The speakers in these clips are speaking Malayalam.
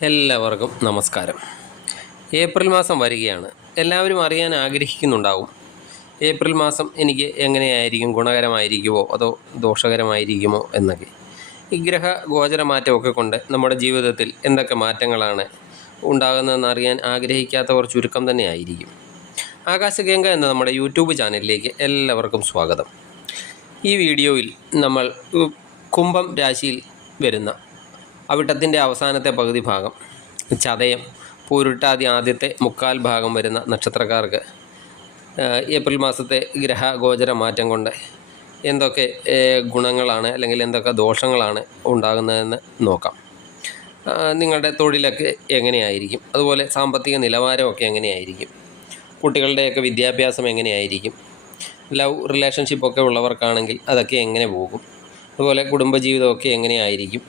എല്ലാവർക്കും നമസ്കാരം. ഏപ്രിൽ മാസം വരികയാണ്. എല്ലാവരും അറിയാൻ ആഗ്രഹിക്കുന്നുണ്ടാവും. ഏപ്രിൽ മാസം എനിക്ക് എങ്ങനെയായിരിക്കും? ഗുണകരമായിരിക്കുമോ? അതോ ദോഷകരമായിരിക്കുമോ? എന്നൊക്കെ. ഈ ഗ്രഹ ഗോചര മാറ്റമൊക്കെ കൊണ്ട് നമ്മുടെ ജീവിതത്തിൽ എന്തൊക്കെ മാറ്റങ്ങളാണ് ഉണ്ടാകുന്നതെന്ന് അറിയാൻ ആഗ്രഹിക്കാത്തവർ ചുരുക്കം തന്നെ ആയിരിക്കും. ആകാശഗംഗ എന്ന നമ്മുടെ യൂട്യൂബ് ചാനലിലേക്ക് എല്ലാവർക്കും സ്വാഗതം. ഈ വീഡിയോയിൽ നമ്മൾ കുംഭം രാശിയിൽ വരുന്ന അവിട്ടത്തിന്റെ അവസാനത്തെ പകുതി ഭാഗം ചതയം പൂരുട്ടാതി ആദ്യത്തെ മുക്കാൽ ഭാഗം വരുന്ന നക്ഷത്രക്കാർക്ക് ഏപ്രിൽ മാസത്തെ ഗ്രഹഗോചര മാറ്റം കൊണ്ട് എന്തൊക്കെ ഗുണങ്ങളാണ് അല്ലെങ്കിൽ എന്തൊക്കെ ദോഷങ്ങളാണ് ഉണ്ടാകുന്നതെന്ന് നോക്കാം. നിങ്ങളുടെ തൊഴിലൊക്കെ എങ്ങനെയായിരിക്കും? അതുപോലെ സാമ്പത്തിക നിലവാരമൊക്കെ എങ്ങനെയായിരിക്കും? കുട്ടികളുടെയൊക്കെ വിദ്യാഭ്യാസം എങ്ങനെയായിരിക്കും? ലവ് റിലേഷൻഷിപ്പൊക്കെ ഉള്ളവർക്കാണെങ്കിൽ അതൊക്കെ എങ്ങനെ പോകും? അതുപോലെ കുടുംബജീവിതമൊക്കെ എങ്ങനെയായിരിക്കും?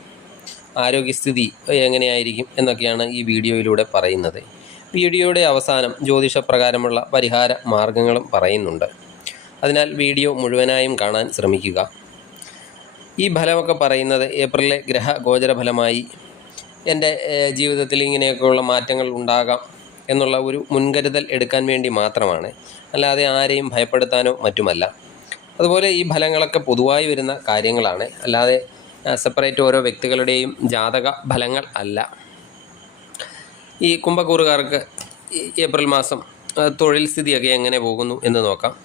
ആരോഗ്യസ്ഥിതി എങ്ങനെയായിരിക്കും? എന്നൊക്കെയാണ് ഈ വീഡിയോയിലൂടെ പറയുന്നത്. വീഡിയോയുടെ അവസാനം ജ്യോതിഷപ്രകാരമുള്ള പരിഹാര മാർഗങ്ങളും പറയുന്നുണ്ട്. അതിനാൽ വീഡിയോ മുഴുവനായും കാണാൻ ശ്രമിക്കുക. ഈ ഫലമൊക്കെ പറയുന്നത് ഏപ്രിലെ ഗ്രഹ ഗോചര ഫലമായി എന്റെ ജീവിതത്തിൽ ഇങ്ങനെയൊക്കെയുള്ള മാറ്റങ്ങൾ ഉണ്ടാകാം എന്നുള്ള ഒരു മുൻകരുതൽ എടുക്കാൻ വേണ്ടി മാത്രമാണ്. അല്ലാതെ ആരെയും ഭയപ്പെടുത്താനോ മറ്റുമല്ല. അതുപോലെ ഈ ഫലങ്ങളൊക്കെ പൊതുവായി വരുന്ന കാര്യങ്ങളാണ്. അല്ലാതെ സെപ്പറേറ്റ് ഓരോ വ്യക്തികളുടെയും ജാതക ഫലങ്ങൾ അല്ല. ഈ കുംഭക്കൂറുകാർക്ക് ഏപ്രിൽ മാസം തൊഴിൽ സ്ഥിതിയൊക്കെ എങ്ങനെ പോകുന്നു എന്ന് നോക്കാം.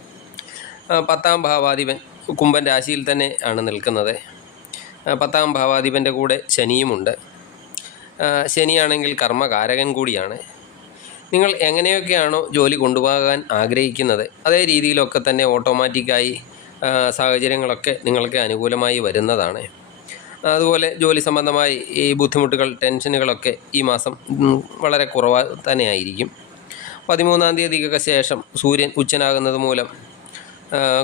പത്താം ഭാവാധിപൻ കുംഭൻ രാശിയിൽ തന്നെ ആണ് നിൽക്കുന്നത്. പത്താം ഭാവാധിപന്റെ കൂടെ ശനിയുമുണ്ട്. ശനിയാണെങ്കിൽ കർമ്മകാരകൻ കൂടിയാണ്. നിങ്ങൾ എങ്ങനെയൊക്കെയാണോ ജോലി കൊണ്ടുപോകാൻ ആഗ്രഹിക്കുന്നത് അതേ രീതിയിലൊക്കെ തന്നെ ഓട്ടോമാറ്റിക്കായി സാഹചര്യങ്ങളൊക്കെ നിങ്ങൾക്ക് അനുകൂലമായി വരുന്നതാണ്. അതുപോലെ ജോലി സംബന്ധമായി ഈ ബുദ്ധിമുട്ടുകൾ ടെൻഷനുകളൊക്കെ ഈ മാസം വളരെ കുറവ് തന്നെയായിരിക്കും. പതിമൂന്നാം തീയതിക്കൊക്കെ ശേഷം സൂര്യൻ ഉച്ചനാകുന്നത് മൂലം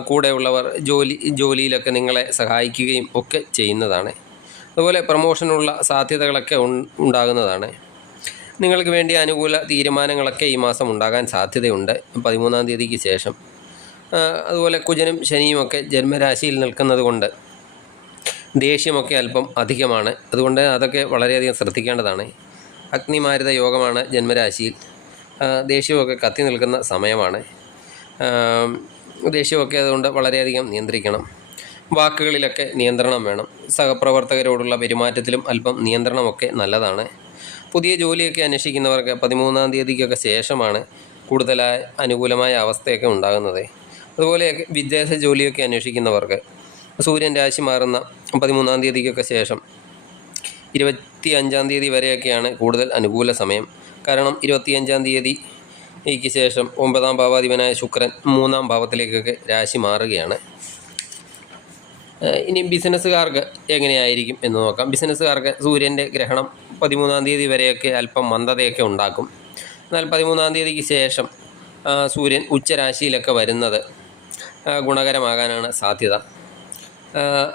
കൂടെയുള്ളവർ ജോലി ജോലിയിലൊക്കെ നിങ്ങളെ സഹായിക്കുകയും ഒക്കെ ചെയ്യുന്നതാണ്. അതുപോലെ പ്രമോഷനുള്ള സാധ്യതകളൊക്കെ ഉണ്ടാകുന്നതാണ്. നിങ്ങൾക്ക് വേണ്ടി അനുകൂല തീരുമാനങ്ങളൊക്കെ ഈ മാസം ഉണ്ടാകാൻ സാധ്യതയുണ്ട്. പതിമൂന്നാം തീയതിക്ക് ശേഷം അതുപോലെ കുജനും ശനിയുമൊക്കെ ജന്മരാശിയിൽ നിൽക്കുന്നത് കൊണ്ട് ദേഷ്യമൊക്കെ അല്പം അധികമാണ്. അതുകൊണ്ട് അതൊക്കെ വളരെയധികം ശ്രദ്ധിക്കേണ്ടതാണ്. അഗ്നിമാരുത യോഗമാണ് ജന്മരാശിയിൽ. ദേഷ്യമൊക്കെ കത്തി നിൽക്കുന്ന സമയമാണ്. ദേഷ്യമൊക്കെ അതുകൊണ്ട് വളരെയധികം നിയന്ത്രിക്കണം. വാക്കുകളിലൊക്കെ നിയന്ത്രണം വേണം. സഹപ്രവർത്തകരോടുള്ള പെരുമാറ്റത്തിലും അല്പം നിയന്ത്രണമൊക്കെ നല്ലതാണ്. പുതിയ ജോലിയൊക്കെ അന്വേഷിക്കുന്നവർക്ക് പതിമൂന്നാം തീയതിക്കൊക്കെ ശേഷമാണ് കൂടുതലായ അനുകൂലമായ അവസ്ഥയൊക്കെ ഉണ്ടാകുന്നത്. അതുപോലെ വിദേശ ജോലിയൊക്കെ അന്വേഷിക്കുന്നവർക്ക് സൂര്യൻ രാശി മാറുന്ന പതിമൂന്നാം തീയതിക്കൊക്കെ ശേഷം ഇരുപത്തി അഞ്ചാം തീയതി വരെയൊക്കെയാണ് കൂടുതൽ അനുകൂല സമയം. കാരണം ഇരുപത്തിയഞ്ചാം തീയതിക്ക് ശേഷം ഒമ്പതാം ഭാവാധിപനായ ശുക്രൻ മൂന്നാം ഭാവത്തിലേക്കൊക്കെ രാശി മാറുകയാണ്. ഇനി ബിസിനസ്സുകാർക്ക് എങ്ങനെയായിരിക്കും എന്ന് നോക്കാം. ബിസിനസ്സുകാർക്ക് സൂര്യന്റെ ഗ്രഹണം പതിമൂന്നാം തീയതി വരെയൊക്കെ അല്പം മന്ദതയൊക്കെ ഉണ്ടാക്കും. എന്നാൽ പതിമൂന്നാം തീയതിക്ക് ശേഷം സൂര്യൻ ഉച്ചരാശിയിലൊക്കെ വരുന്നത് ഗുണകരമാകാനാണ് സാധ്യത.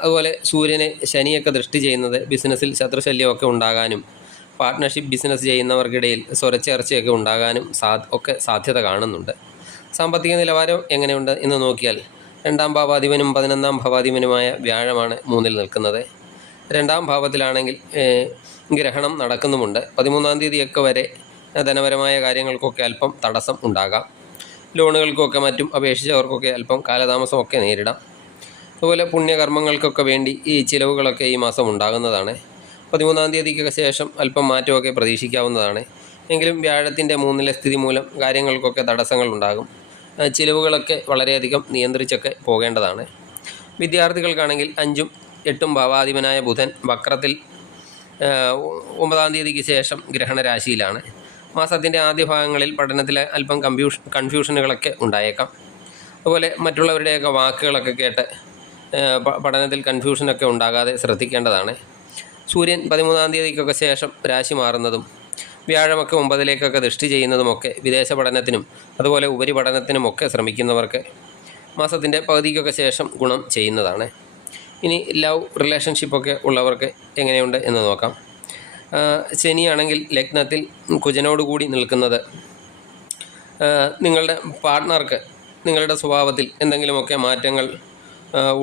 അതുപോലെ സൂര്യനെ ശനിയൊക്കെ ദൃഷ്ടി ചെയ്യുന്നത് ബിസിനസ്സിൽ ശത്രുശല്യമൊക്കെ ഉണ്ടാകാനും പാർട്ട്ണർഷിപ്പ് ബിസിനസ് ചെയ്യുന്നവർക്കിടയിൽ സ്വരച്ചേർച്ചയൊക്കെ ഉണ്ടാകാനും സാ ഒക്കെ സാധ്യത കാണുന്നുണ്ട്. സാമ്പത്തിക നിലവാരം എങ്ങനെയുണ്ട് എന്ന് നോക്കിയാൽ രണ്ടാം ഭാവാധിപനും പതിനൊന്നാം ഭാവാധിപനുമായ വ്യാഴമാണ് മൂന്നിൽ നിൽക്കുന്നത്. രണ്ടാം ഭാവത്തിലാണെങ്കിൽ ഗ്രഹണം നടക്കുന്നുമുണ്ട്. പതിമൂന്നാം തീയതിയൊക്കെ വരെ ധനപരമായ കാര്യങ്ങൾക്കൊക്കെ അല്പം തടസ്സം ഉണ്ടാകാം. ലോണുകൾക്കൊക്കെ മറ്റും അപേക്ഷിച്ചവർക്കൊക്കെ അല്പം കാലതാമസമൊക്കെ നേരിടാം. അതുപോലെ പുണ്യകർമ്മങ്ങൾക്കൊക്കെ വേണ്ടി ഈ ചിലവുകളൊക്കെ ഈ മാസം ഉണ്ടാകുന്നതാണ്. പതിമൂന്നാം തീയതിക്കൊക്കെ ശേഷം അല്പം മാറ്റമൊക്കെ പ്രതീക്ഷിക്കാവുന്നതാണ്. എങ്കിലും വ്യാഴത്തിന്റെ മൂന്നിലെ സ്ഥിതി മൂലം കാര്യങ്ങൾക്കൊക്കെ തടസ്സങ്ങൾ ഉണ്ടാകും. ചിലവുകളൊക്കെ വളരെയധികം നിയന്ത്രിച്ചൊക്കെ പോകേണ്ടതാണ്. വിദ്യാർത്ഥികൾക്കാണെങ്കിൽ അഞ്ചും എട്ടും ഭാവാധിപനായ ബുധൻ വക്രത്തിൽ ഒമ്പതാം തീയതിക്ക് ശേഷം ഗ്രഹണരാശിയിലാണ്. മാസത്തിന്റെ ആദ്യ ഭാഗങ്ങളിൽ പഠനത്തിൽ അല്പം കമ്പ്യൂഷൻ കൺഫ്യൂഷനുകളൊക്കെ ഉണ്ടായേക്കാം. അതുപോലെ മറ്റുള്ളവരുടെയൊക്കെ വാക്കുകളൊക്കെ കേട്ട് പഠനത്തിൽ കൺഫ്യൂഷനൊക്കെ ഉണ്ടാകാതെ ശ്രദ്ധിക്കേണ്ടതാണ്. സൂര്യൻ പതിമൂന്നാം തീയതിക്കൊക്കെ ശേഷം രാശി മാറുന്നതും വ്യാഴമൊക്കെ ഒമ്പതിലേക്കൊക്കെ ദൃഷ്ടി ചെയ്യുന്നതുമൊക്കെ വിദേശ പഠനത്തിനും അതുപോലെ ഉപരിപഠനത്തിനുമൊക്കെ ശ്രമിക്കുന്നവർക്ക് മാസത്തിന്റെ പകുതിക്കൊക്കെ ശേഷം ഗുണം ചെയ്യുന്നതാണ്. ഇനി ലവ് റിലേഷൻഷിപ്പൊക്കെ ഉള്ളവർക്ക് എങ്ങനെയുണ്ട് എന്ന് നോക്കാം. ശനിയാണെങ്കിൽ ലഗ്നത്തിൽ കുജനോടുകൂടി നിൽക്കുന്നത്. നിങ്ങളുടെ പാർട്ട്ണർക്ക് നിങ്ങളുടെ സ്വഭാവത്തിൽ എന്തെങ്കിലുമൊക്കെ മാറ്റങ്ങൾ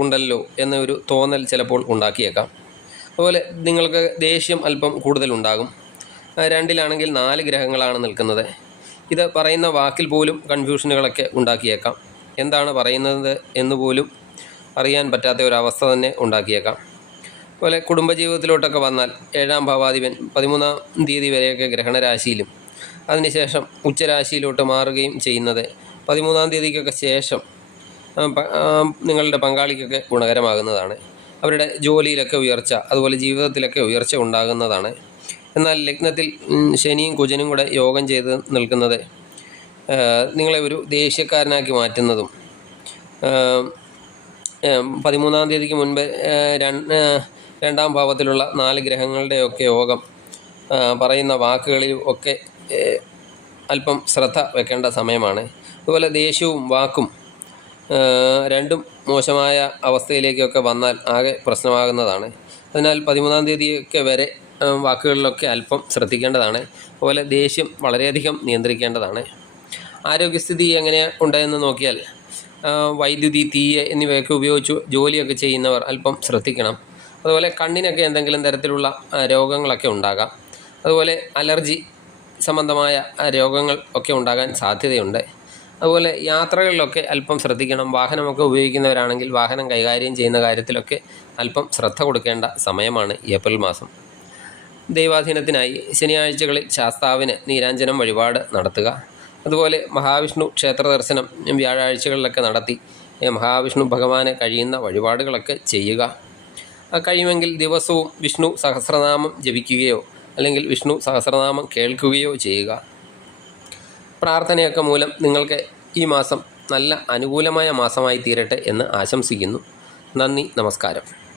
ഉണ്ടല്ലോ എന്നൊരു തോന്നൽ ചിലപ്പോൾ ഉണ്ടാക്കിയേക്കാം. അതുപോലെ നിങ്ങൾക്ക് ദേഷ്യം അല്പം കൂടുതലുണ്ടാകും. രണ്ടിലാണെങ്കിൽ നാല് ഗ്രഹങ്ങളാണ് നിൽക്കുന്നത്. ഇത് പറയുന്ന വാക്കിൽ പോലും കൺഫ്യൂഷനുകളൊക്കെ ഉണ്ടാക്കിയേക്കാം. എന്താണ് പറയുന്നത് എന്ന് പോലും അറിയാൻ പറ്റാത്ത ഒരവസ്ഥ തന്നെ ഉണ്ടാക്കിയേക്കാം. അതുപോലെ കുടുംബജീവിതത്തിലോട്ടൊക്കെ വന്നാൽ ഏഴാം ഭാവാധിപൻ പതിമൂന്നാം തീയതി വരെയൊക്കെ ഗ്രഹണരാശിയിലും. അതിനുശേഷം ഉച്ചരാശിയിലോട്ട് മാറുകയും ചെയ്യുന്നത് പതിമൂന്നാം തീയതിക്കൊക്കെ ശേഷം നിങ്ങളുടെ പങ്കാളിക്കൊക്കെ ഗുണകരമാകുന്നതാണ്. അവരുടെ ജോലിയിലൊക്കെ ഉയർച്ച അതുപോലെ ജീവിതത്തിലൊക്കെ ഉയർച്ച ഉണ്ടാകുന്നതാണ്. എന്നാൽ ലഗ്നത്തിൽ ശനിയും കുജനും കൂടെ യോഗം ചെയ്ത് നിൽക്കുന്നത് നിങ്ങളെ ഒരു ദേഷ്യക്കാരനാക്കി മാറ്റുന്നതും പതിമൂന്നാം തീയതിക്ക് മുൻപ് ഏ, രണ്ടാം ഭാവത്തിലുള്ള നാല് ഗ്രഹങ്ങളുടെയൊക്കെ യോഗം പറയുന്ന വാക്കുകളിൽ ഒക്കെ അല്പം ശ്രദ്ധ വെക്കേണ്ട സമയമാണ്. അതുപോലെ ദേഷ്യവും വാക്കും രണ്ടും മോശമായ അവസ്ഥയിലേക്കൊക്കെ വന്നാൽ ആകെ പ്രശ്നമാകുന്നതാണ്. അതിനാൽ പതിമൂന്നാം തീയതിയൊക്കെ വരെ വാക്കുകളിലൊക്കെ അല്പം ശ്രദ്ധിക്കേണ്ടതാണ്. അതുപോലെ ദേഷ്യം വളരെയധികം നിയന്ത്രിക്കേണ്ടതാണ്. ആരോഗ്യസ്ഥിതി എങ്ങനെ ഉണ്ടെന്ന് നോക്കിയാൽ വൈദ്യുതി തീയ എന്നിവയൊക്കെ ഉപയോഗിച്ച് ജോലിയൊക്കെ ചെയ്യുന്നവർ അല്പം ശ്രദ്ധിക്കണം. അതുപോലെ കണ്ണിനൊക്കെ എന്തെങ്കിലും തരത്തിലുള്ള രോഗങ്ങളൊക്കെ ഉണ്ടാകാം. അതുപോലെ അലർജി സംബന്ധമായ രോഗങ്ങൾ ഒക്കെ ഉണ്ടാകാൻ സാധ്യതയുണ്ട്. അതുപോലെ യാത്രകളിലൊക്കെ അല്പം ശ്രദ്ധിക്കണം. വാഹനമൊക്കെ ഉപയോഗിക്കുന്നവരാണെങ്കിൽ വാഹനം കൈകാര്യം ചെയ്യുന്ന കാര്യത്തിലൊക്കെ അല്പം ശ്രദ്ധ കൊടുക്കേണ്ട സമയമാണ് ഏപ്രിൽ മാസം. ദൈവാധീനത്തിനായി ശനിയാഴ്ചകളിൽ ശാസ്താവിന് നീരാഞ്ജനം വഴിപാട് നടത്തുക. അതുപോലെ മഹാവിഷ്ണു ക്ഷേത്ര ദർശനം വ്യാഴാഴ്ചകളിലൊക്കെ നടത്തി മഹാവിഷ്ണു ഭഗവാന് കഴിയുന്ന വഴിപാടുകളൊക്കെ ചെയ്യുക. കഴിയുമെങ്കിൽ ദിവസവും വിഷ്ണു സഹസ്രനാമം ജപിക്കുകയോ അല്ലെങ്കിൽ വിഷ്ണു സഹസ്രനാമം കേൾക്കുകയോ ചെയ്യുക. പ്രാർത്ഥനയൊക്കെ മൂലം നിങ്ങൾക്ക് ഈ മാസം നല്ല അനുകൂലമായ മാസമായി തീരട്ടെ എന്ന് ആശംസിക്കുന്നു. നന്ദി നമസ്കാരം.